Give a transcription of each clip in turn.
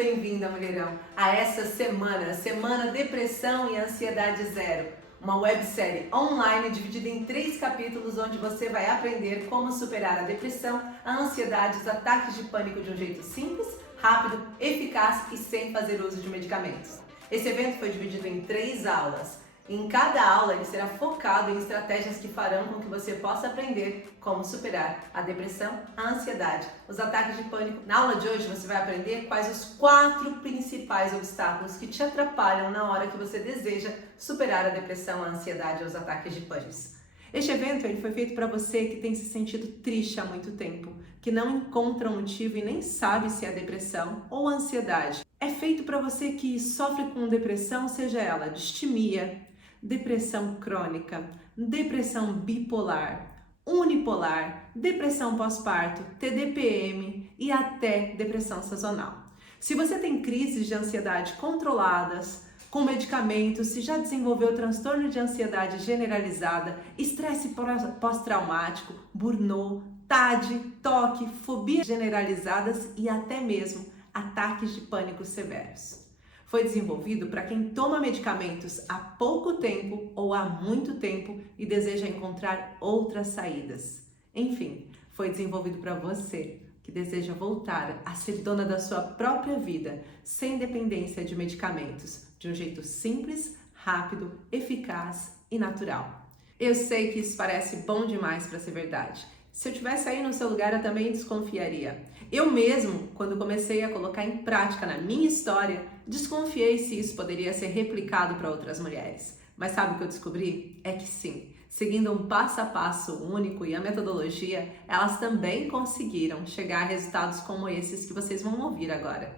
bem-vinda, mulherão, a essa Semana Depressão e Ansiedade Zero, uma websérie online dividida em 3 capítulos onde você vai aprender como superar a depressão, a ansiedade e os ataques de pânico de um jeito simples, rápido, eficaz e sem fazer uso de medicamentos. Esse evento foi dividido em 3 aulas. Em cada aula ele será focado em estratégias que farão com que você possa aprender como superar a depressão, a ansiedade, os ataques de pânico. Na aula de hoje você vai aprender quais os 4 principais obstáculos que te atrapalham na hora que você deseja superar a depressão, a ansiedade e os ataques de pânico. Este evento ele foi feito para você que tem se sentido triste há muito tempo, que não encontra um motivo e nem sabe se é depressão ou ansiedade. É feito para você que sofre com depressão, seja ela distimia, depressão crônica, depressão bipolar, unipolar, depressão pós-parto, TDPM e até depressão sazonal. Se você tem crises de ansiedade controladas, com medicamentos, se já desenvolveu transtorno de ansiedade generalizada, estresse pós-traumático, burnout, TAD, toque, fobias generalizadas e até mesmo ataques de pânico severos. Foi desenvolvido para quem toma medicamentos há pouco tempo ou há muito tempo e deseja encontrar outras saídas. Enfim, foi desenvolvido para você que deseja voltar a ser dona da sua própria vida, sem dependência de medicamentos, de um jeito simples, rápido, eficaz e natural. Eu sei que isso parece bom demais para ser verdade. Se eu tivesse aí no seu lugar, eu também desconfiaria. Eu mesmo, quando comecei a colocar em prática na minha história, desconfiei se isso poderia ser replicado para outras mulheres. Mas sabe o que eu descobri? É que sim. Seguindo um passo a passo único e a metodologia, elas também conseguiram chegar a resultados como esses que vocês vão ouvir agora.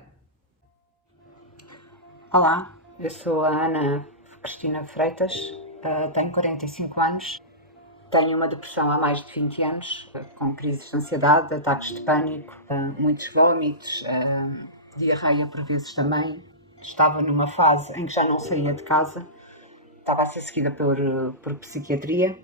Olá, eu sou a Ana Cristina Freitas, tenho 45 anos, tenho uma depressão há mais de 20 anos, com crises de ansiedade, ataques de pânico, muitos vômitos, diarreia por vezes também. Estava numa fase em que já não saía de casa, estava a ser seguida por psiquiatria,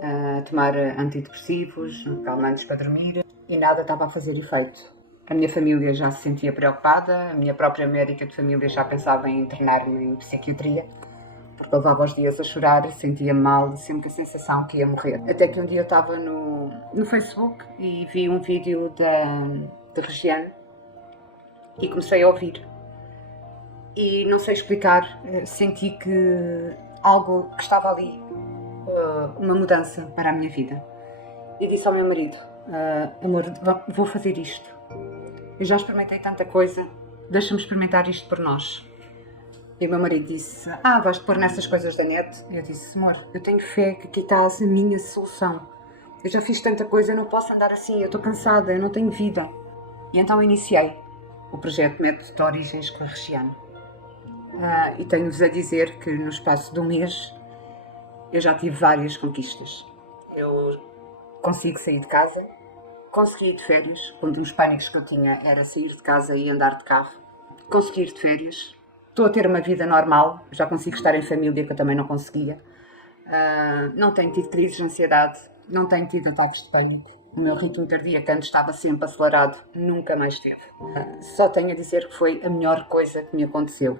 a tomar antidepressivos, calmantes para dormir e nada estava a fazer efeito. A minha família já se sentia preocupada, a minha própria médica de família já pensava em internar-me em psiquiatria, porque eu levava os dias a chorar, sentia-me mal, sempre com a sensação que ia morrer. Até que um dia eu estava no Facebook e vi um vídeo da Regiane e comecei a ouvir. E não sei explicar, senti que algo que estava ali, uma mudança para a minha vida. E disse ao meu marido, amor, vou fazer isto. Eu já experimentei tanta coisa, deixa-me experimentar isto por nós. E o meu marido disse, vais-te pôr nessas coisas da net? Eu disse, amor, eu tenho fé que aqui está a minha solução. Eu já fiz tanta coisa, eu não posso andar assim, eu estou cansada, eu não tenho vida. E então iniciei o projeto Método de Origens com a Regiane. E tenho-vos a dizer que no espaço de um mês eu já tive várias conquistas. Eu consigo sair de casa, consegui ir de férias, um dos pânicos que eu tinha era sair de casa e andar de carro. Consegui ir de férias, estou a ter uma vida normal, já consigo estar em família que eu também não conseguia. Não tenho tido crises de ansiedade, não tenho tido ataques de pânico. O meu ritmo cardíaco antes estava sempre acelerado, nunca mais teve. Só tenho a dizer que foi a melhor coisa que me aconteceu.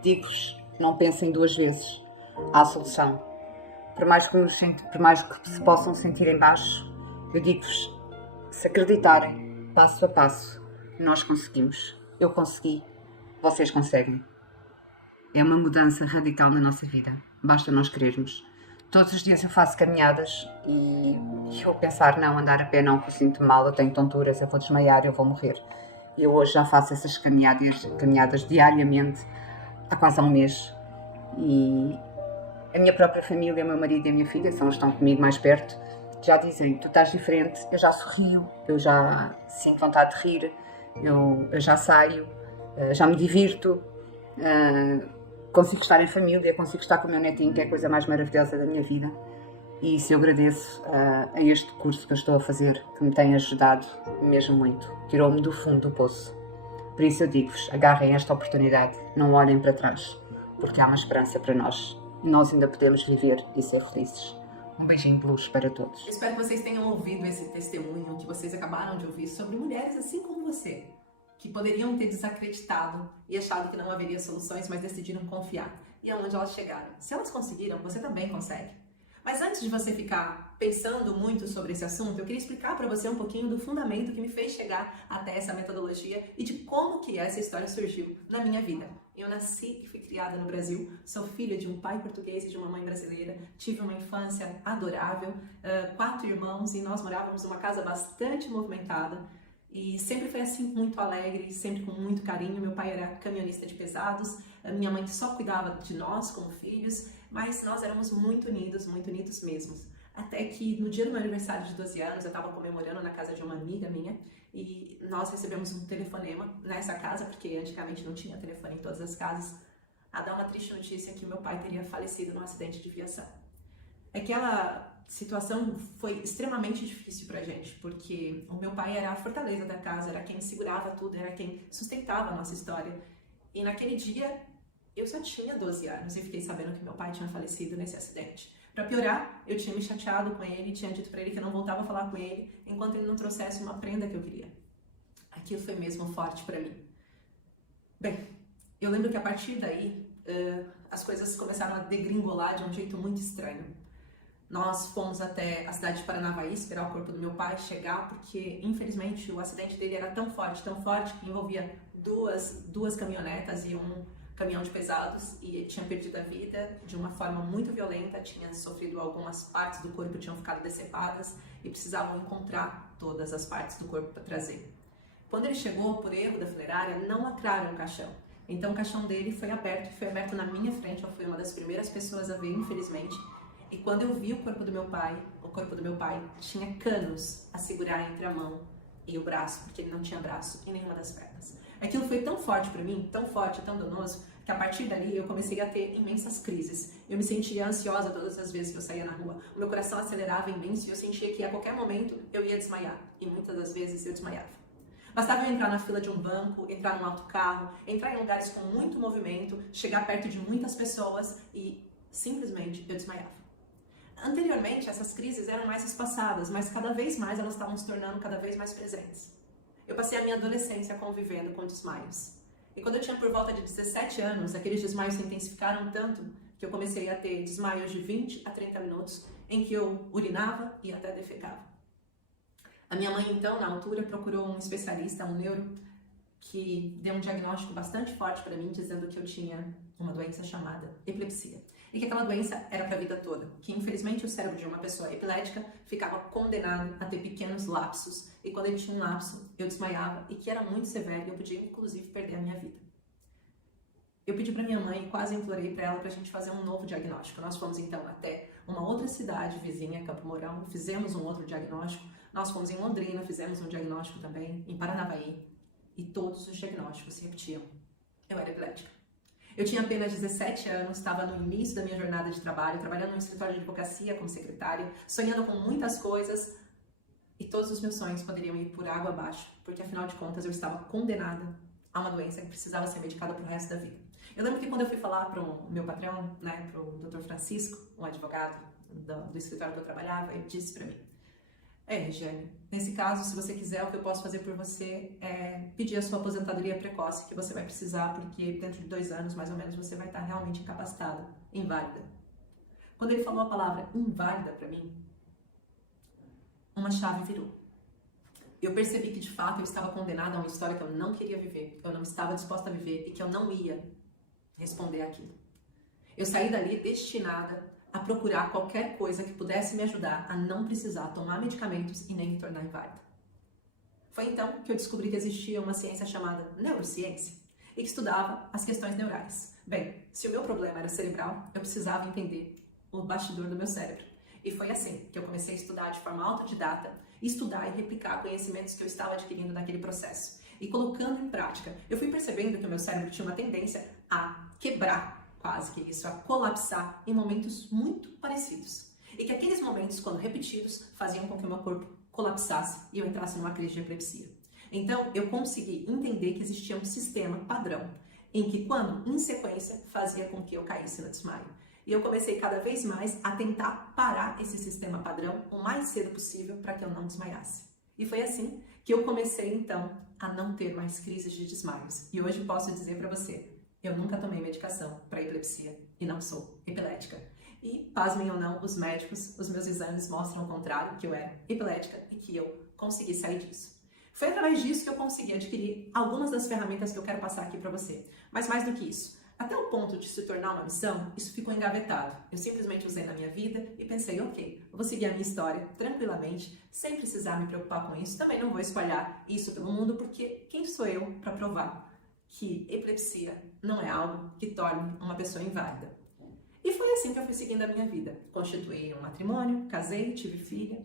Digo-vos, não pensem 2 vezes. Há solução. Por mais que se possam sentir em baixo, eu digo-vos, se acreditarem, passo a passo, nós conseguimos. Eu consegui. Vocês conseguem. É uma mudança radical na nossa vida. Basta nós querermos. Todos os dias eu faço caminhadas e eu pensar, não, andar a pé não, que eu sinto mal, eu tenho tonturas, eu vou desmaiar, eu vou morrer. Eu hoje já faço essas caminhadas diariamente, há quase há um mês. E a minha própria família, o meu marido e a minha filha, são os que estão comigo mais perto, já dizem, tu estás diferente, eu já sorrio, eu já sinto vontade de rir, eu já saio, já me divirto, consigo estar em família, consigo estar com o meu netinho, que é a coisa mais maravilhosa da minha vida. E isso eu agradeço a este curso que eu estou a fazer, que me tem ajudado mesmo muito, tirou-me do fundo do poço. Por isso eu digo-vos, agarrem esta oportunidade, não olhem para trás, porque há uma esperança para nós. E nós ainda podemos viver e ser felizes. Um beijinho de luz para todos. Espero que vocês tenham ouvido esse testemunho que vocês acabaram de ouvir sobre mulheres assim como você. que poderiam ter desacreditado e achado que não haveria soluções, mas decidiram confiar. E aonde elas chegaram? Se elas conseguiram, você também consegue. Mas antes de você ficar pensando muito sobre esse assunto, eu queria explicar para você um pouquinho do fundamento que me fez chegar até essa metodologia e de como que essa história surgiu na minha vida. Eu nasci e fui criada no Brasil, sou filha de um pai português e de uma mãe brasileira, tive uma infância adorável, 4 irmãos e nós morávamos numa casa bastante movimentada. E sempre foi assim, muito alegre, sempre com muito carinho. Meu pai era caminhonista de pesados, a minha mãe só cuidava de nós como filhos, mas nós éramos muito unidos mesmos. Até que no dia do meu aniversário de 12 anos, eu estava comemorando na casa de uma amiga minha e nós recebemos um telefonema nessa casa, porque antigamente não tinha telefone em todas as casas, a dar uma triste notícia que meu pai teria falecido num acidente de viação. Aquela situação foi extremamente difícil pra gente, porque o meu pai era a fortaleza da casa, era quem segurava tudo, era quem sustentava a nossa história. E naquele dia, eu só tinha 12 anos e fiquei sabendo que meu pai tinha falecido nesse acidente. Pra piorar, eu tinha me chateado com ele, tinha dito pra ele que eu não voltava a falar com ele enquanto ele não trouxesse uma prenda que eu queria. Aquilo foi mesmo forte pra mim. Bem, eu lembro que a partir daí, as coisas começaram a degringolar de um jeito muito estranho. Nós fomos até a cidade de Paranavaí esperar o corpo do meu pai chegar, porque infelizmente o acidente dele era tão forte, que envolvia duas caminhonetas e um caminhão de pesados, e ele tinha perdido a vida de uma forma muito violenta, tinha sofrido algumas partes do corpo, tinham ficado decepadas e precisavam encontrar todas as partes do corpo para trazer. Quando ele chegou, por erro da funerária, não lacraram o caixão. Então o caixão dele foi aberto na minha frente, eu fui uma das primeiras pessoas a ver, infelizmente. E quando eu vi o corpo do meu pai tinha canos a segurar entre a mão e o braço, porque ele não tinha braço em nenhuma das pernas. Aquilo foi tão forte pra mim, tão forte, tão danoso, que a partir dali eu comecei a ter imensas crises. Eu me sentia ansiosa todas as vezes que eu saía na rua. O meu coração acelerava imenso e eu sentia que a qualquer momento eu ia desmaiar. E muitas das vezes eu desmaiava. Bastava eu entrar na fila de um banco, entrar num autocarro, entrar em lugares com muito movimento, chegar perto de muitas pessoas e simplesmente eu desmaiava. Anteriormente, essas crises eram mais espaçadas, mas cada vez mais elas estavam se tornando cada vez mais presentes. Eu passei a minha adolescência convivendo com desmaios. E quando eu tinha por volta de 17 anos, aqueles desmaios se intensificaram tanto que eu comecei a ter desmaios de 20 a 30 minutos em que eu urinava e até defecava. A minha mãe, então, na altura, procurou um especialista, um neuro, que deu um diagnóstico bastante forte para mim, dizendo que eu tinha uma doença chamada epilepsia. E que aquela doença era para a vida toda, que infelizmente o cérebro de uma pessoa epilética ficava condenado a ter pequenos lapsos, e quando ele tinha um lapso, eu desmaiava, e que era muito severo, e eu podia inclusive perder a minha vida. Eu pedi para minha mãe e quase implorei para ela para a gente fazer um novo diagnóstico. Nós fomos então até uma outra cidade vizinha, Campo Mourão, fizemos um outro diagnóstico. Nós fomos em Londrina, fizemos um diagnóstico também, em Paranavaí, e todos os diagnósticos se repetiam. Eu era epilética. Eu tinha apenas 17 anos, estava no início da minha jornada de trabalho, trabalhando no escritório de advocacia como secretária, sonhando com muitas coisas, e todos os meus sonhos poderiam ir por água abaixo, porque afinal de contas eu estava condenada a uma doença que precisava ser medicada pro resto da vida. Eu lembro que quando eu fui falar para o meu patrão, para o Dr. Francisco, um advogado do escritório que eu trabalhava, ele disse para mim: Regiane, nesse caso, se você quiser, o que eu posso fazer por você é pedir a sua aposentadoria precoce, que você vai precisar, porque dentro de 2 anos, mais ou menos, você vai estar realmente incapacitada, inválida. Quando ele falou a palavra inválida para mim, uma chave virou. Eu percebi que, de fato, eu estava condenada a uma história que eu não queria viver, eu não estava disposta a viver e que eu não ia responder aquilo. Eu saí dali destinada a procurar qualquer coisa que pudesse me ajudar a não precisar tomar medicamentos e nem me tornar inválida. Foi então que eu descobri que existia uma ciência chamada neurociência e que estudava as questões neurais. Bem, se o meu problema era cerebral, eu precisava entender o bastidor do meu cérebro. E foi assim que eu comecei a estudar de forma autodidata, estudar e replicar conhecimentos que eu estava adquirindo naquele processo. E colocando em prática, eu fui percebendo que o meu cérebro tinha uma tendência a quebrar, quase que isso, a colapsar em momentos muito parecidos. E que aqueles momentos, quando repetidos, faziam com que o meu corpo colapsasse e eu entrasse numa crise de epilepsia. Então, eu consegui entender que existia um sistema padrão, em que, quando em sequência, fazia com que eu caísse no desmaio. E eu comecei cada vez mais a tentar parar esse sistema padrão o mais cedo possível para que eu não desmaiasse. E foi assim que eu comecei então a não ter mais crises de desmaios. E hoje posso dizer para você, eu nunca tomei medicação para epilepsia e não sou epilética. E, pasmem ou não, os médicos, os meus exames mostram o contrário, que eu era epilética e que eu consegui sair disso. Foi através disso que eu consegui adquirir algumas das ferramentas que eu quero passar aqui para você. Mas mais do que isso, até o ponto de se tornar uma missão, isso ficou engavetado. Eu simplesmente usei na minha vida e pensei, ok, eu vou seguir a minha história tranquilamente, sem precisar me preocupar com isso. Também não vou espalhar isso pelo mundo, porque quem sou eu para provar que epilepsia não é algo que torne uma pessoa inválida? E foi assim que eu fui seguindo a minha vida. Constituí um matrimônio, casei, tive filha.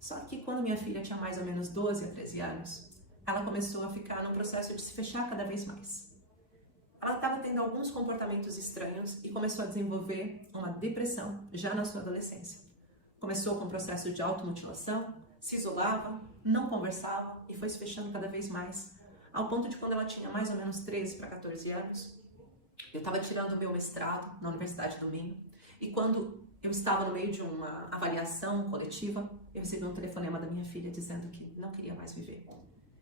Só que quando minha filha tinha mais ou menos 12 a 13 anos, ela começou a ficar num processo de se fechar cada vez mais. Ela estava tendo alguns comportamentos estranhos e começou a desenvolver uma depressão já na sua adolescência. Começou com um processo de automutilação, se isolava, não conversava e foi se fechando cada vez mais, ao ponto de quando ela tinha mais ou menos 13 para 14 anos, eu estava tirando o meu mestrado na Universidade do Minho e quando eu estava no meio de uma avaliação coletiva, eu recebi um telefonema da minha filha dizendo que não queria mais viver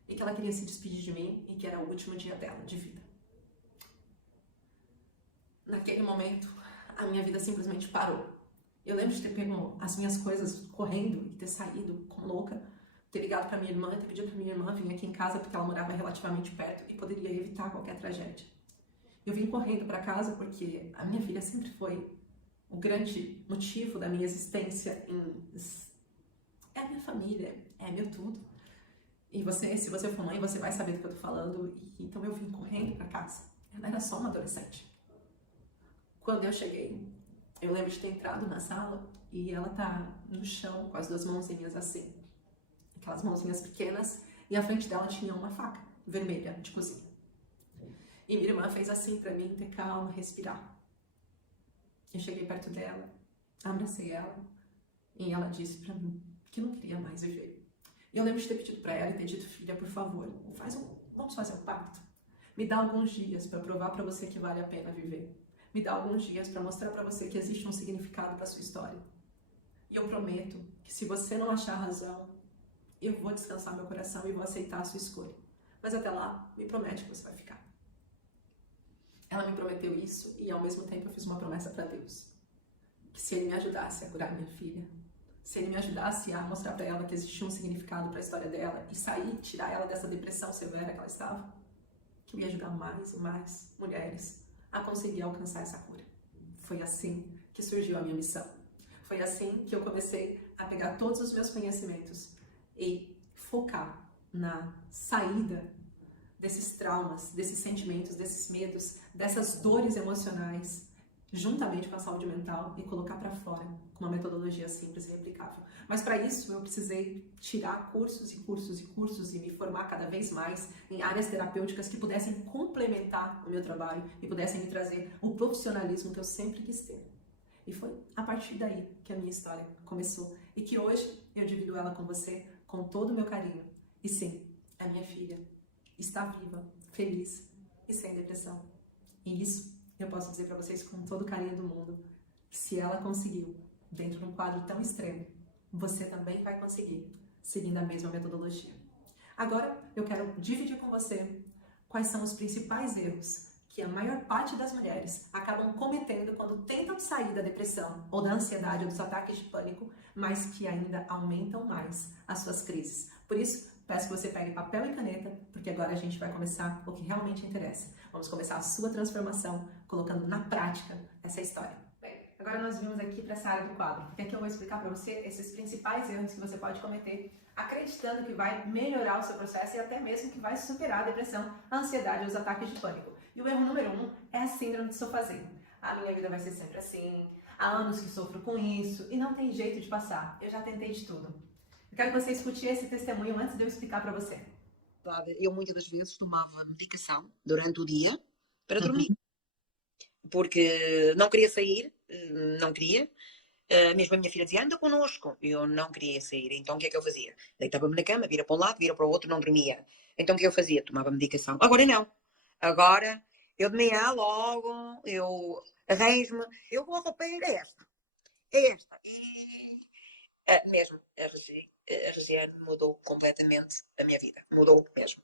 e que ela queria se despedir de mim e que era o último dia dela de vida. Naquele momento, a minha vida simplesmente parou. Eu lembro de ter pego as minhas coisas correndo e ter saído como louca, ter ligado para minha irmã e ter pedido para minha irmã vir aqui em casa porque ela morava relativamente perto e poderia evitar qualquer tragédia. Eu vim correndo para casa porque a minha filha sempre foi o grande motivo da minha existência. É a minha família, é meu tudo. E você, se você for mãe, você vai saber do que eu tô falando. Então eu vim correndo para casa. Ela era só uma adolescente. Quando eu cheguei, eu lembro de ter entrado na sala e ela tá no chão com as duas mãozinhas assim. Aquelas mãozinhas pequenas. E à frente dela tinha uma faca vermelha de cozinha. E minha irmã fez assim pra mim, ter calma, respirar. Eu cheguei perto dela, abracei ela e ela disse pra mim que não queria mais viver. E eu lembro de ter pedido pra ela e ter dito, filha, por favor, vamos fazer um pacto. Me dá alguns dias pra provar pra você que vale a pena viver. Me dá alguns dias pra mostrar pra você que existe um significado pra sua história. E eu prometo que se você não achar razão, eu vou descansar meu coração e vou aceitar a sua escolha. Mas até lá, me promete que você vai ficar. Ela me prometeu isso e ao mesmo tempo eu fiz uma promessa para Deus. Que se Ele me ajudasse a curar minha filha, se Ele me ajudasse a mostrar para ela que existia um significado para a história dela e tirar ela dessa depressão severa que ela estava, que eu ia ajudar mais e mais mulheres a conseguir alcançar essa cura. Foi assim que surgiu a minha missão. Foi assim que eu comecei a pegar todos os meus conhecimentos e focar na saída desses traumas, desses sentimentos, desses medos, dessas dores emocionais, juntamente com a saúde mental e colocar para fora com uma metodologia simples e replicável. Mas para isso eu precisei tirar cursos e cursos e cursos e me formar cada vez mais em áreas terapêuticas que pudessem complementar o meu trabalho e pudessem me trazer o profissionalismo que eu sempre quis ter. E foi a partir daí que a minha história começou e que hoje eu divido ela com você com todo o meu carinho. E sim, a minha filha está viva, feliz e sem depressão. E isso eu posso dizer para vocês com todo o carinho do mundo, que se ela conseguiu, dentro de um quadro tão extremo, você também vai conseguir, seguindo a mesma metodologia. Agora, eu quero dividir com você quais são os principais erros que a maior parte das mulheres acabam cometendo quando tentam sair da depressão ou da ansiedade ou dos ataques de pânico, mas que ainda aumentam mais as suas crises. Por isso, peço que você pegue papel e caneta, porque agora a gente vai começar o que realmente interessa. Vamos começar a sua transformação, colocando na prática essa história. Bem, agora nós vimos aqui para essa área do quadro, porque aqui eu vou explicar para você esses principais erros que você pode cometer, acreditando que vai melhorar o seu processo e até mesmo que vai superar a depressão, a ansiedade e os ataques de pânico. E o erro número 1 é a síndrome de sofazê. A minha vida vai ser sempre assim, há anos que sofro com isso e não tem jeito de passar. Eu já tentei de tudo. Eu quero que você escute esse testemunho antes de eu explicar para você. Eu muitas das vezes tomava medicação durante o dia para dormir, porque não queria sair, não queria. Mesmo a minha filha dizia, anda connosco. Eu não queria sair, então o que é que eu fazia? Deitava-me na cama, vira para um lado, vira para o outro, não dormia. Então o que eu fazia? Tomava medicação. Agora não. Agora eu de manhã logo, eu arranjo-me, eu vou a roupa é esta. É esta. Mesmo, a Regiane mudou completamente a minha vida. Mudou mesmo.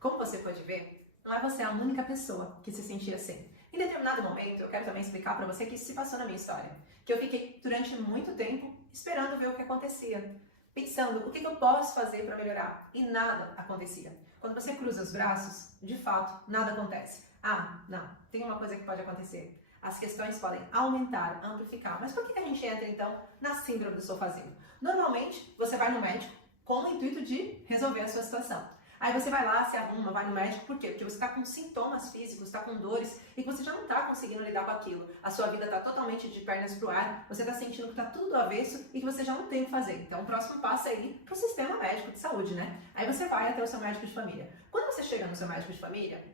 Como você pode ver, não é você a única pessoa que se sentia assim. Em determinado momento, eu quero também explicar para você que isso se passou na minha história. Que eu fiquei durante muito tempo esperando ver o que acontecia. Pensando, o que eu posso fazer para melhorar? E nada acontecia. Quando você cruza os braços, de fato, nada acontece. Ah, não, tem uma coisa que pode acontecer. As questões podem aumentar, amplificar. Mas por que a gente entra, então, na síndrome do sofazinho? Normalmente, você vai no médico com o intuito de resolver a sua situação. Aí você vai lá, se arruma, vai no médico, por quê? Porque você está com sintomas físicos, está com dores e que você já não está conseguindo lidar com aquilo. A sua vida está totalmente de pernas pro ar, você está sentindo que está tudo do avesso e que você já não tem o que fazer. Então o próximo passo é ir pro sistema médico de saúde, né? Aí você vai até o seu médico de família. Quando você chega no seu médico de família,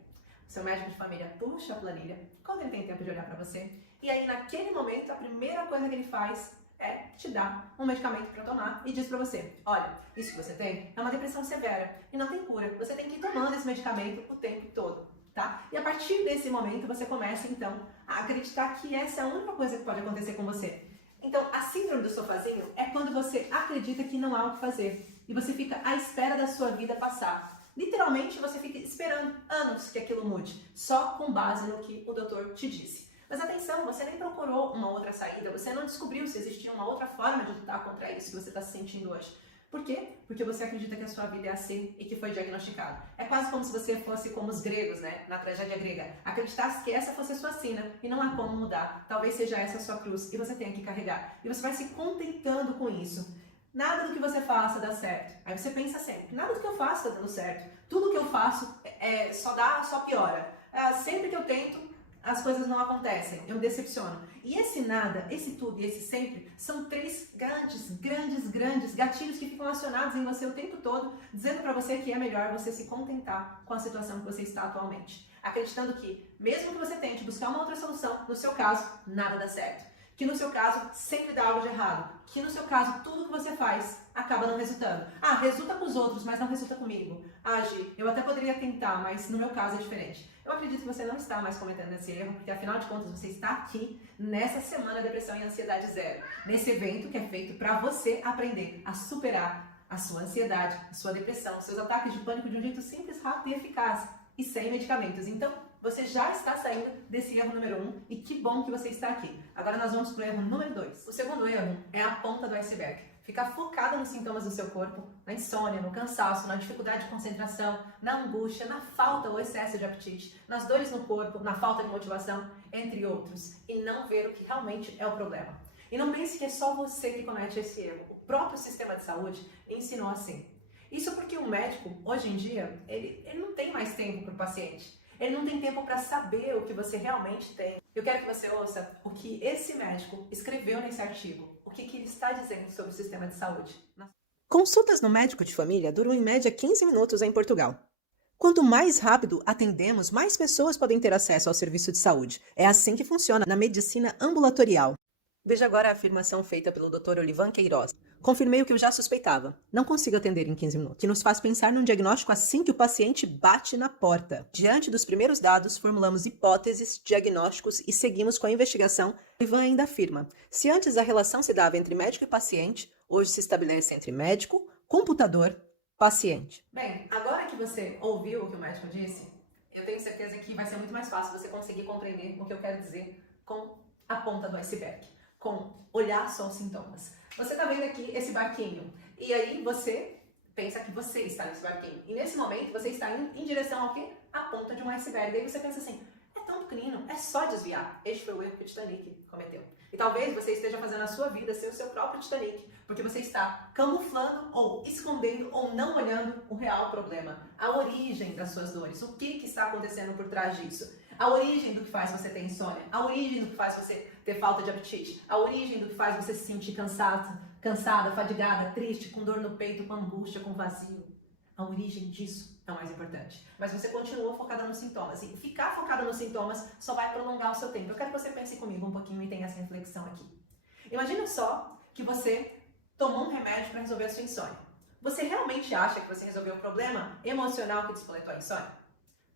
o seu médico de família puxa a planilha, quando ele tem tempo de olhar para você, e aí naquele momento a primeira coisa que ele faz é te dar um medicamento para tomar e diz para você, olha, isso que você tem é uma depressão severa e não tem cura, você tem que ir tomando esse medicamento o tempo todo, tá? E a partir desse momento você começa então a acreditar que essa é a única coisa que pode acontecer com você. Então a síndrome do sofazinho é quando você acredita que não há o que fazer e você fica à espera da sua vida passar. Literalmente você fica esperando anos que aquilo mude, só com base no que o doutor te disse. Mas atenção, você nem procurou uma outra saída, você não descobriu se existia uma outra forma de lutar contra isso que você está se sentindo hoje. Por quê? Porque você acredita que a sua vida é assim e que foi diagnosticado. É quase como se você fosse como os gregos, né? Na tragédia grega. Acreditasse que essa fosse a sua sina e não há como mudar. Talvez seja essa a sua cruz e você tenha que carregar. E você vai se contentando com isso. Nada do que você faça dá certo. Aí você pensa sempre, nada do que eu faço está dando certo. Tudo que eu faço só piora. Sempre que eu tento, as coisas não acontecem, eu me decepciono. E esse nada, esse tudo e esse sempre são três grandes gatilhos que ficam acionados em você o tempo todo, dizendo para você que é melhor você se contentar com a situação que você está atualmente. Acreditando que, mesmo que você tente buscar uma outra solução, no seu caso, nada dá certo. Que no seu caso, sempre dá algo de errado. Que no seu caso, tudo que você faz acaba não resultando. Ah, resulta com os outros, mas não resulta comigo. Ah, Gi, eu até poderia tentar, mas no meu caso é diferente. Eu acredito que você não está mais cometendo esse erro, porque afinal de contas você está aqui nessa semana Depressão e Ansiedade Zero. Nesse evento que é feito para você aprender a superar a sua ansiedade, a sua depressão, os seus ataques de pânico de um jeito simples, rápido e eficaz e sem medicamentos. Então, você já está saindo desse erro número 1 e que bom que você está aqui. Agora nós vamos para o erro número 2. O segundo erro é a ponta do iceberg. Ficar focada nos sintomas do seu corpo, na insônia, no cansaço, na dificuldade de concentração, na angústia, na falta ou excesso de apetite, nas dores no corpo, na falta de motivação, entre outros, e não ver o que realmente é o problema. E não pense que é só você que comete esse erro. O próprio sistema de saúde ensinou assim. Isso porque o médico, hoje em dia, ele não tem mais tempo para o paciente. Ele não tem tempo para saber o que você realmente tem. Eu quero que você ouça o que esse médico escreveu nesse artigo. O que ele está dizendo sobre o sistema de saúde. Consultas no médico de família duram em média 15 minutos em Portugal. Quanto mais rápido atendemos, mais pessoas podem ter acesso ao serviço de saúde. É assim que funciona na medicina ambulatorial. Veja agora a afirmação feita pelo Dr. Olivan Queiroz. Confirmei o que eu já suspeitava. Não consigo atender em 15 minutos. Que nos faz pensar num diagnóstico assim que o paciente bate na porta. Diante dos primeiros dados, formulamos hipóteses, diagnósticos e seguimos com a investigação. Olivan ainda afirma: se antes a relação se dava entre médico e paciente, hoje se estabelece entre médico, computador, paciente. Bem, agora que você ouviu o que o médico disse, eu tenho certeza que vai ser muito mais fácil você conseguir compreender o que eu quero dizer com a ponta do iceberg. Com olhar só os sintomas. Você está vendo aqui esse barquinho e aí você pensa que você está nesse barquinho. E nesse momento você está indo em direção ao quê? A ponta de um iceberg. E aí você pensa assim, é tão pequenino, é só desviar. Este foi o erro que o Titanic cometeu. E talvez você esteja fazendo a sua vida ser o seu próprio Titanic, porque você está camuflando ou escondendo ou não olhando o real problema, a origem das suas dores, o que está acontecendo por trás disso. A origem do que faz você ter insônia, a origem do que faz você ter falta de apetite, a origem do que faz você se sentir cansada, fadigada, triste, com dor no peito, com angústia, com vazio. A origem disso é o mais importante. Mas você continua focada nos sintomas. E ficar focada nos sintomas só vai prolongar o seu tempo. Eu quero que você pense comigo um pouquinho e tenha essa reflexão aqui. Imagina só que você tomou um remédio para resolver a sua insônia. Você realmente acha que você resolveu o problema emocional que despoletou a insônia?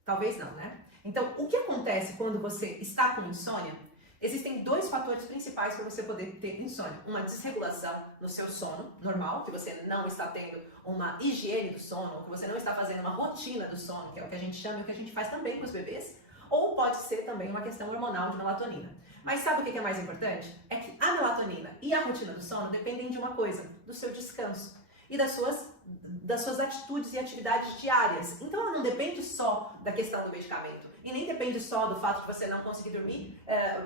Talvez não, né? Então, o que acontece quando você está com insônia? Existem dois fatores principais para você poder ter insônia. Uma desregulação no seu sono normal, que você não está tendo uma higiene do sono, que você não está fazendo uma rotina do sono, que é o que a gente chama e o que a gente faz também com os bebês. Ou pode ser também uma questão hormonal de melatonina. Mas sabe o que é mais importante? É que a melatonina e a rotina do sono dependem de uma coisa, do seu descanso e das suas atitudes e atividades diárias. Então ela não depende só da questão do medicamento e nem depende só do fato de você não conseguir dormir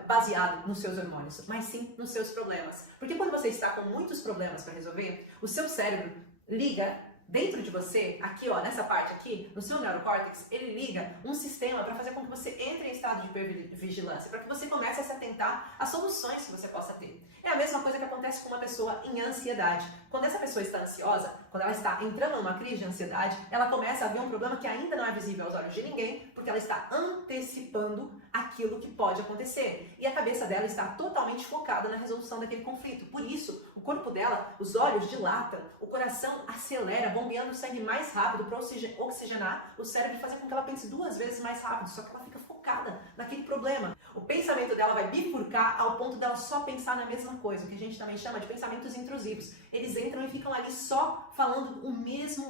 baseado nos seus hormônios, mas sim nos seus problemas. Porque quando você está com muitos problemas para resolver, o seu cérebro liga dentro de você, aqui ó, nessa parte aqui, no seu neurocórtex, ele liga um sistema para fazer com que você entre em estado de hipervigilância, para que você comece a se atentar às soluções que você possa ter. É a mesma coisa que acontece com uma pessoa em ansiedade. Quando essa pessoa está ansiosa, quando ela está entrando numa crise de ansiedade, ela começa a ver um problema que ainda não é visível aos olhos de ninguém, porque ela está antecipando aquilo que pode acontecer. E a cabeça dela está totalmente focada na resolução daquele conflito. Por isso, o corpo dela, os olhos dilatam, o coração acelera, bombeando o sangue mais rápido para oxigenar o cérebro e fazer com que ela pense 2 vezes mais rápido, só que ela fica focada naquele problema. O pensamento dela vai bifurcar ao ponto dela só pensar na mesma coisa, o que a gente também chama de pensamentos intrusivos. Eles entram e ficam ali só falando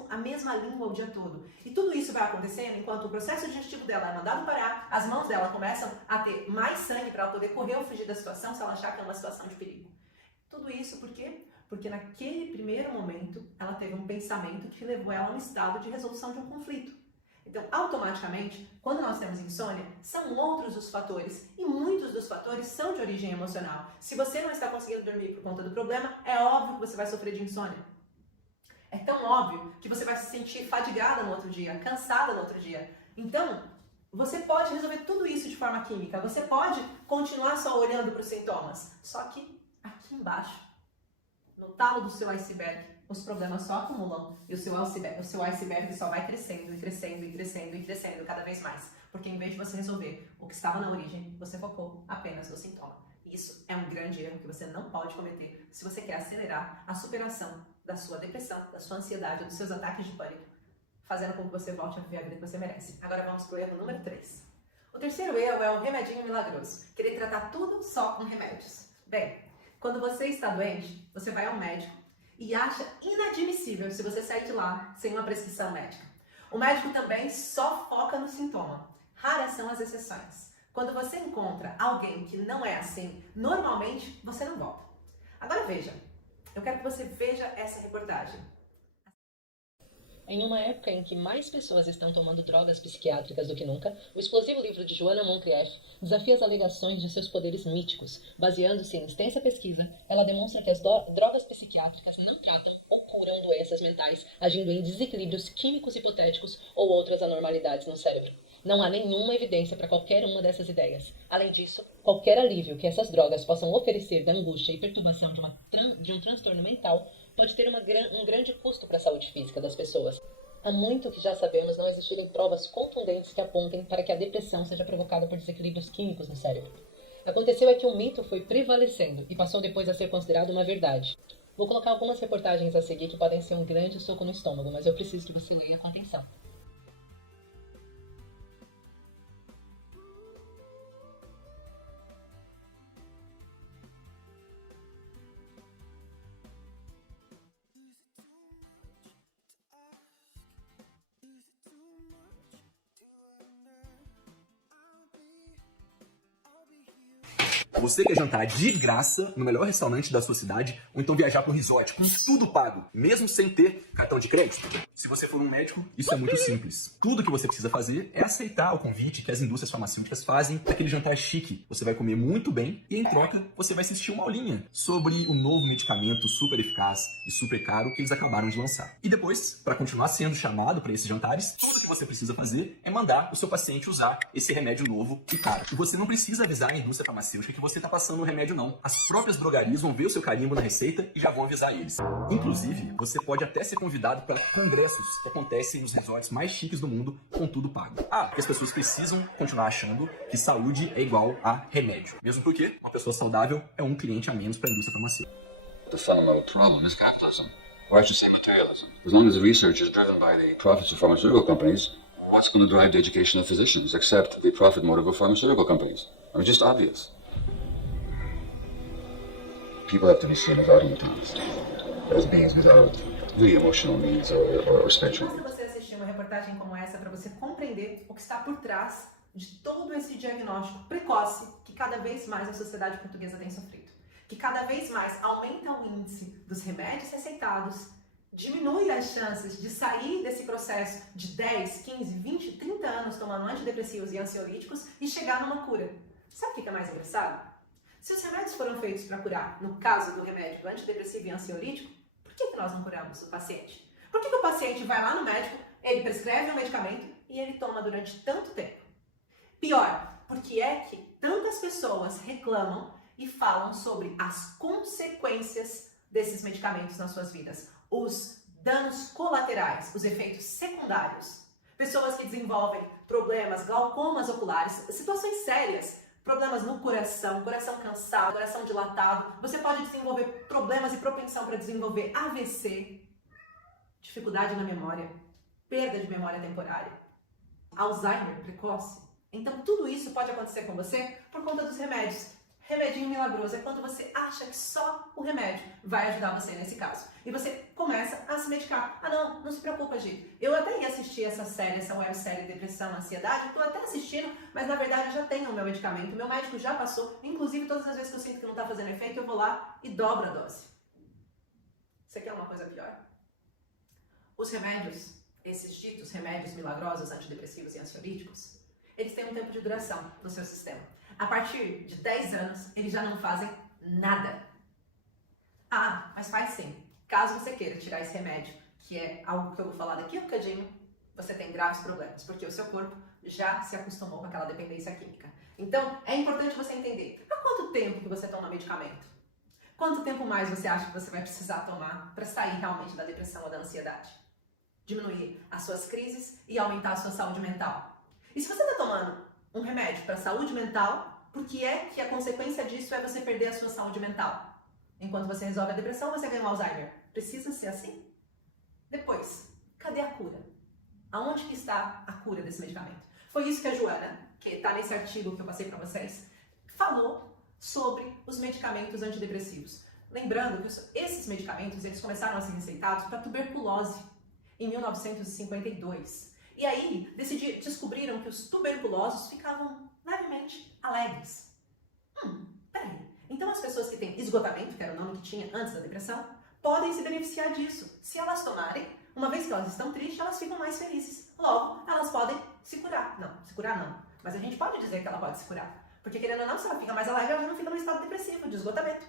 a mesma língua o dia todo. E tudo isso vai acontecendo enquanto o processo digestivo dela é mandado parar, as mãos dela começam a ter mais sangue para ela poder correr ou fugir da situação se ela achar que é uma situação de perigo. Tudo isso por quê? Porque naquele primeiro momento ela teve um pensamento que levou ela a um estado de resolução de um conflito. Então, automaticamente, quando nós temos insônia, são outros os fatores, e muitos dos fatores são de origem emocional. Se você não está conseguindo dormir por conta do problema, é óbvio que você vai sofrer de insônia. É tão óbvio que você vai se sentir fadigada no outro dia, cansada no outro dia. Então, você pode resolver tudo isso de forma química, você pode continuar só olhando para os sintomas, só que aqui embaixo, no talo do seu iceberg, os problemas só acumulam e o seu iceberg só vai crescendo e crescendo e crescendo e crescendo cada vez mais. Porque em vez de você resolver o que estava na origem, você focou apenas no sintoma. Isso é um grande erro que você não pode cometer se você quer acelerar a superação da sua depressão, da sua ansiedade, dos seus ataques de pânico, fazendo com que você volte a viver a vida que você merece. Agora vamos para o erro número 3. O terceiro erro é o remedinho milagroso. Querer tratar tudo só com remédios. Bem, quando você está doente, você vai ao médico e acha inadmissível se você sair de lá sem uma prescrição médica. O médico também só foca no sintoma. Raras são as exceções. Quando você encontra alguém que não é assim, normalmente você não volta. Agora veja, eu quero que você veja essa reportagem. Em uma época em que mais pessoas estão tomando drogas psiquiátricas do que nunca, o explosivo livro de Joanna Moncrieff desafia as alegações de seus poderes míticos. Baseando-se em extensa pesquisa, ela demonstra que as drogas psiquiátricas não tratam ou curam doenças mentais, agindo em desequilíbrios químicos hipotéticos ou outras anormalidades no cérebro. Não há nenhuma evidência para qualquer uma dessas ideias. Além disso, qualquer alívio que essas drogas possam oferecer da angústia e perturbação de um transtorno mental pode ter um grande custo para a saúde física das pessoas. Há muito que já sabemos não existirem provas contundentes que apontem para que a depressão seja provocada por desequilíbrios químicos no cérebro. Aconteceu é que o mito foi prevalecendo e passou depois a ser considerado uma verdade. Vou colocar algumas reportagens a seguir que podem ser um grande soco no estômago, mas eu preciso que você leia com atenção. Você quer jantar de graça no melhor restaurante da sua cidade ou então viajar para um resort com tudo pago, mesmo sem ter cartão de crédito? Se você for um médico, isso é muito simples. Tudo que você precisa fazer é aceitar o convite que as indústrias farmacêuticas fazem daquele jantar chique. Você vai comer muito bem e, em troca, você vai assistir uma aulinha sobre o novo medicamento super eficaz e super caro que eles acabaram de lançar. E depois, para continuar sendo chamado para esses jantares, tudo que você precisa fazer é mandar o seu paciente usar esse remédio novo e caro. E você não precisa avisar a indústria farmacêutica que você está passando o remédio não. As próprias drogarias vão ver o seu carimbo na receita e já vão avisar eles. Inclusive, você pode até ser convidado para congressos que acontecem nos resorts mais chiques do mundo com tudo pago. Porque as pessoas precisam continuar achando que saúde é igual a remédio. Mesmo porque uma pessoa saudável é um cliente a menos para a indústria farmacêutica. The fundamental problem is capitalism, or I should say materialism. As long as the research is driven by the profits of pharmaceutical companies, what's going to drive the education of physicians except the profit motive of pharmaceutical companies? I mean, just obvious. people have to be seen as automatons, as beings without really emotional needs or spiritual Basta needs. você assistir uma reportagem como essa para você compreender o que está por trás de todo esse diagnóstico precoce que cada vez mais a sociedade portuguesa tem sofrido. Que cada vez mais aumenta o índice dos remédios receitados, diminui as chances de sair desse processo de 10, 15, 20, 30 anos tomando antidepressivos e ansiolíticos e chegar numa cura. Sabe o que é mais engraçado? Se os remédios foram feitos para curar, no caso do remédio do antidepressivo e ansiolítico, por que nós não curamos o paciente? Por que o paciente vai lá no médico, ele prescreve um medicamento e ele toma durante tanto tempo? Pior, por que é que tantas pessoas reclamam e falam sobre as consequências desses medicamentos nas suas vidas? Os danos colaterais, os efeitos secundários. Pessoas que desenvolvem problemas, glaucomas oculares, situações sérias, problemas no coração, coração cansado, coração dilatado. Você pode desenvolver problemas e propensão para desenvolver AVC, dificuldade na memória, perda de memória temporária, Alzheimer precoce. Então tudo isso pode acontecer com você por conta dos remédios. Remedinho milagroso é quando você acha que só o remédio vai ajudar você nesse caso. E você começa a se medicar. Ah não, não se preocupa, Gi. Eu até ia assistir essa série, essa websérie Depressão, Ansiedade, estou até assistindo, mas na verdade eu já tenho o meu medicamento. Meu médico já passou. Inclusive, todas as vezes que eu sinto que não está fazendo efeito, eu vou lá e dobro a dose. Você quer uma coisa pior? Os remédios, esses ditos remédios milagrosos, antidepressivos e ansiolíticos, eles têm um tempo de duração no seu sistema. A partir de 10 anos, eles já não fazem nada. Ah, mas faz sim. Caso você queira tirar esse remédio, que é algo que eu vou falar daqui a um bocadinho, você tem graves problemas, porque o seu corpo já se acostumou com aquela dependência química. Então, é importante você entender há quanto tempo que você toma medicamento? Quanto tempo mais você acha que você vai precisar tomar para sair realmente da depressão ou da ansiedade? Diminuir as suas crises e aumentar a sua saúde mental. E se você está tomando um remédio para saúde mental, por que é que a consequência disso é você perder a sua saúde mental? Enquanto você resolve a depressão, você ganha um Alzheimer. Precisa ser assim? Depois, cadê a cura? Aonde que está a cura desse medicamento? Foi isso que a Joana, que está nesse artigo que eu passei para vocês, falou sobre os medicamentos antidepressivos. Lembrando que esses medicamentos eles começaram a ser receitados para tuberculose em 1952. E aí, descobriram que os tuberculosos ficavam levemente alegres. Peraí. Então as pessoas que têm esgotamento, que era o nome que tinha antes da depressão, podem se beneficiar disso. Se elas tomarem, uma vez que elas estão tristes, elas ficam mais felizes. Logo, elas podem se curar. Não, se curar não. Mas a gente pode dizer que ela pode se curar. Porque querendo ou não, se ela fica mais alegre, ela já não fica no estado depressivo, de esgotamento.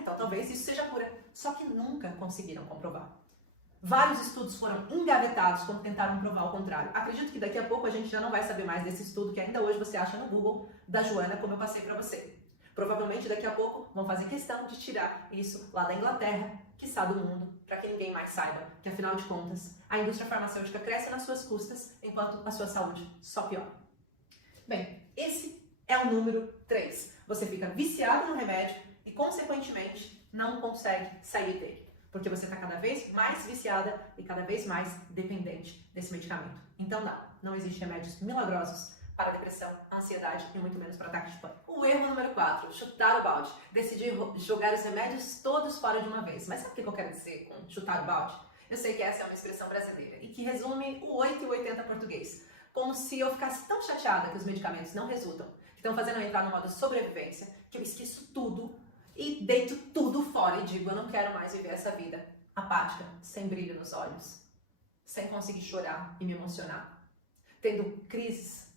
Então talvez isso seja cura. Só que nunca conseguiram comprovar. Vários estudos foram engavetados quando tentaram provar o contrário. Acredito que daqui a pouco a gente já não vai saber mais desse estudo que ainda hoje você acha no Google, da Joana, como eu passei para você. Provavelmente daqui a pouco vão fazer questão de tirar isso lá da Inglaterra, quiçá do mundo, para que ninguém mais saiba que, afinal de contas, a indústria farmacêutica cresce nas suas custas, enquanto a sua saúde só piora. Bem, esse é o número 3. Você fica viciado no remédio e, consequentemente, não consegue sair dele. Porque você está cada vez mais viciada e cada vez mais dependente desse medicamento. Então não existem remédios milagrosos para depressão, ansiedade e muito menos para ataque de pânico. O erro número 4, chutar o balde. Decidir jogar os remédios todos fora de uma vez. Mas sabe o que eu quero dizer com chutar o balde? Eu sei que essa é uma expressão brasileira e que resume o 8 e o 80 português. Como se eu ficasse tão chateada que os medicamentos não resultam, que estão fazendo eu entrar no modo sobrevivência, que eu esqueço tudo e deito tudo fora e digo, eu não quero mais viver essa vida apática, sem brilho nos olhos, sem conseguir chorar e me emocionar, tendo crises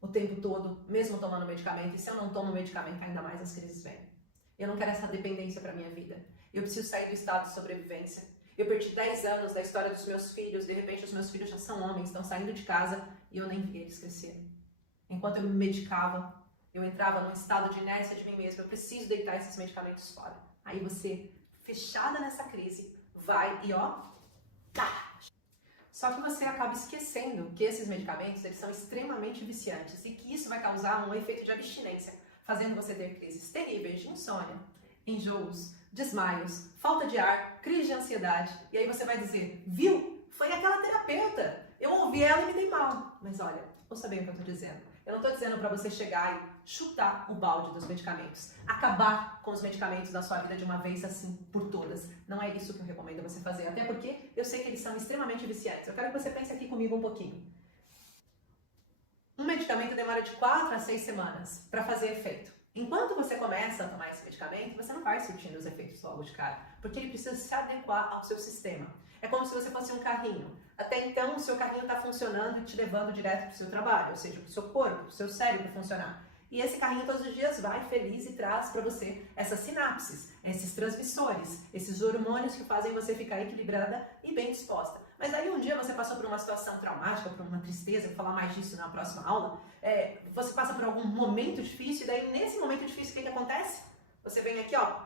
o tempo todo, mesmo tomando medicamento, e se eu não tomo medicamento, ainda mais as crises vêm. Eu não quero essa dependência para minha vida. Eu preciso sair do estado de sobrevivência. Eu perdi 10 anos da história dos meus filhos, de repente os meus filhos já são homens, estão saindo de casa e eu nem vi eles crescerem. Enquanto eu me medicava, eu entrava num estado de inércia de mim mesma, eu preciso deitar esses medicamentos fora. Aí você, fechada nessa crise, vai e tá! Só que você acaba esquecendo que esses medicamentos eles são extremamente viciantes e que isso vai causar um efeito de abstinência, fazendo você ter crises terríveis de insônia, enjoos, desmaios, falta de ar, crise de ansiedade. E aí você vai dizer, viu? Foi aquela terapeuta. Eu ouvi ela e me dei mal. Mas olha, ouça bem o que eu estou dizendo. Eu não estou dizendo para você chegar e chutar o balde dos medicamentos, acabar com os medicamentos da sua vida de uma vez assim por todas. Não é isso que eu recomendo você fazer, até porque eu sei que eles são extremamente viciantes. Eu quero que você pense aqui comigo um pouquinho. Um medicamento demora de 4 a 6 semanas para fazer efeito. Enquanto você começa a tomar esse medicamento, você não vai sentindo os efeitos logo de cara, porque ele precisa se adequar ao seu sistema. É como se você fosse um carrinho. Até então, o seu carrinho está funcionando e te levando direto para o seu trabalho, ou seja, para o seu corpo, para o seu cérebro funcionar. E esse carrinho todos os dias vai feliz e traz para você essas sinapses, esses transmissores, esses hormônios que fazem você ficar equilibrada e bem disposta. Mas daí um dia você passou por uma situação traumática, por uma tristeza, vou falar mais disso na próxima aula, você passa por algum momento difícil, e daí nesse momento difícil o que acontece? Você vem aqui, ó,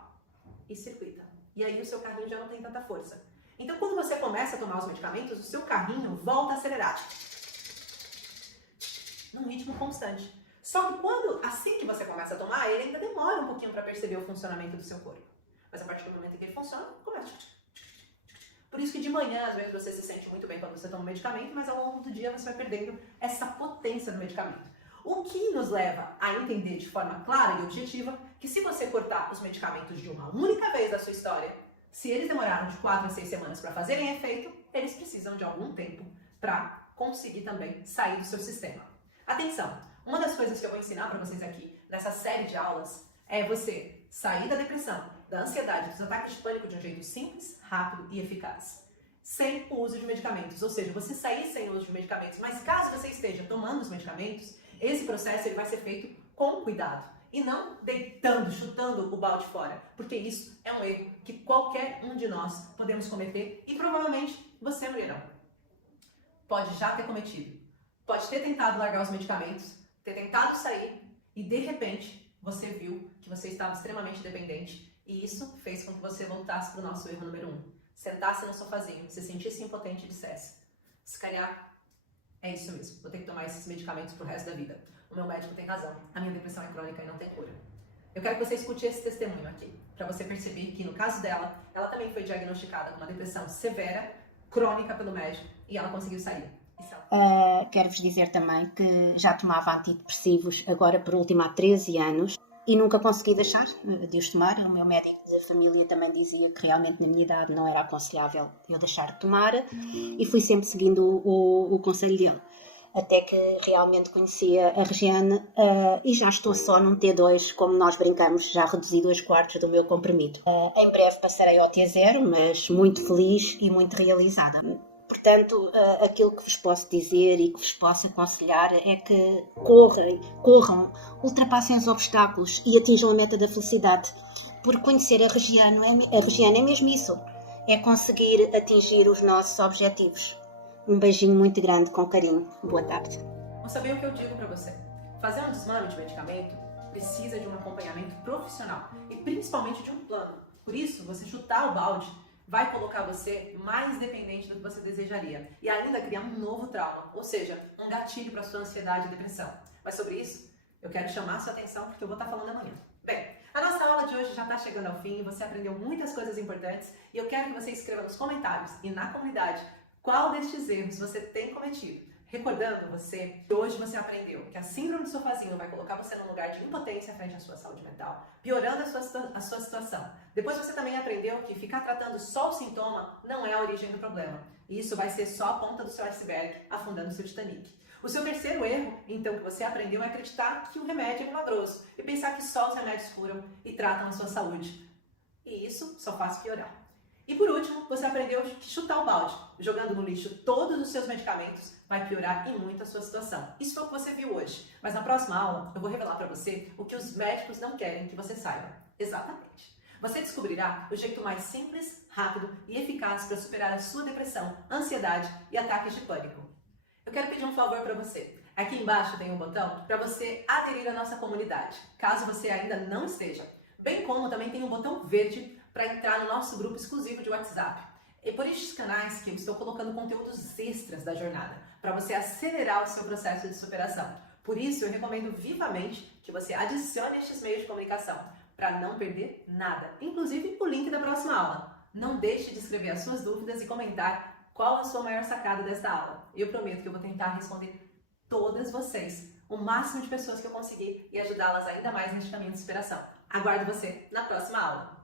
e circuita. E aí o seu carrinho já não tem tanta força. Então quando você começa a tomar os medicamentos, o seu carrinho volta a acelerar. Num ritmo constante. Só que assim que você começa a tomar, ele ainda demora um pouquinho para perceber o funcionamento do seu corpo. Mas a partir do momento em que ele funciona, começa. Por isso que de manhã, às vezes, você se sente muito bem quando você toma um medicamento, mas ao longo do dia você vai perdendo essa potência do medicamento. O que nos leva a entender de forma clara e objetiva que se você cortar os medicamentos de uma única vez da sua história, se eles demoraram de 4 a 6 semanas para fazerem efeito, eles precisam de algum tempo para conseguir também sair do seu sistema. Atenção! Uma das coisas que eu vou ensinar para vocês aqui nessa série de aulas é você sair da depressão, da ansiedade, dos ataques de pânico de um jeito simples, rápido e eficaz. Sem o uso de medicamentos, ou seja, você sair sem o uso de medicamentos, mas caso você esteja tomando os medicamentos, esse processo ele vai ser feito com cuidado e não deitando, chutando o balde fora, porque isso é um erro que qualquer um de nós podemos cometer e provavelmente você, mulherão, pode já ter cometido. Pode ter tentado largar os medicamentos, ter tentado sair e de repente você viu que você estava extremamente dependente e isso fez com que você voltasse para o nosso erro número 1. Sentasse no sofazinho, se sentisse impotente e dissesse: se calhar é isso mesmo, vou ter que tomar esses medicamentos pro resto da vida. O meu médico tem razão, a minha depressão é crônica e não tem cura. Eu quero que você escute esse testemunho aqui, para você perceber que no caso dela, ela também foi diagnosticada com uma depressão severa, crônica pelo médico e ela conseguiu sair. Quero-vos dizer também que já tomava antidepressivos agora por último há 13 anos e nunca consegui deixar de os tomar. O meu médico da família também dizia que realmente na minha idade não era aconselhável eu deixar de tomar e fui sempre seguindo o conselho dele. Até que realmente conheci a Regiane e já estou só num T2, como nós brincamos, já reduzi 2/4 do meu comprimido. Em breve passarei ao T0, mas muito feliz e muito realizada. Portanto, aquilo que vos posso dizer e que vos posso aconselhar é que corram, ultrapassem os obstáculos e atinjam a meta da felicidade. Porque conhecer a Regiane é mesmo isso, é conseguir atingir os nossos objetivos. Um beijinho muito grande, com carinho. Boa tarde. Vou saber o que eu digo para você. Fazer um desmame de medicamento precisa de um acompanhamento profissional e principalmente de um plano. Por isso, você chutar o balde vai colocar você mais dependente do que você desejaria e ainda criar um novo trauma, ou seja, um gatilho para sua ansiedade e depressão. Mas sobre isso, eu quero chamar a sua atenção porque eu vou estar falando amanhã. Bem, a nossa aula de hoje já está chegando ao fim, você aprendeu muitas coisas importantes e eu quero que você escreva nos comentários e na comunidade qual destes erros você tem cometido. Recordando você que hoje você aprendeu que a síndrome do sofazinho vai colocar você num lugar de impotência frente à sua saúde mental, piorando a sua situação. Depois você também aprendeu que ficar tratando só o sintoma não é a origem do problema. E isso vai ser só a ponta do seu iceberg, afundando o seu Titanic. O seu terceiro erro, então, que você aprendeu é acreditar que o remédio é milagroso e pensar que só os remédios curam e tratam a sua saúde. E isso só faz piorar. E por último, você aprendeu que chutar o balde, jogando no lixo todos os seus medicamentos, vai piorar em muito a sua situação. Isso foi o que você viu hoje. Mas na próxima aula, eu vou revelar para você o que os médicos não querem que você saiba. Exatamente. Você descobrirá o jeito mais simples, rápido e eficaz para superar a sua depressão, ansiedade e ataques de pânico. Eu quero pedir um favor para você. Aqui embaixo tem um botão para você aderir à nossa comunidade, caso você ainda não esteja. Bem como também tem um botão verde para entrar no nosso grupo exclusivo de WhatsApp. E por estes canais que eu estou colocando conteúdos extras da jornada, para você acelerar o seu processo de superação. Por isso, eu recomendo vivamente que você adicione estes meios de comunicação, para não perder nada, inclusive o link da próxima aula. Não deixe de escrever as suas dúvidas e comentar qual a sua maior sacada desta aula. Eu prometo que eu vou tentar responder todas vocês o máximo de pessoas que eu conseguir e ajudá-las ainda mais neste caminho de superação. Aguardo você na próxima aula!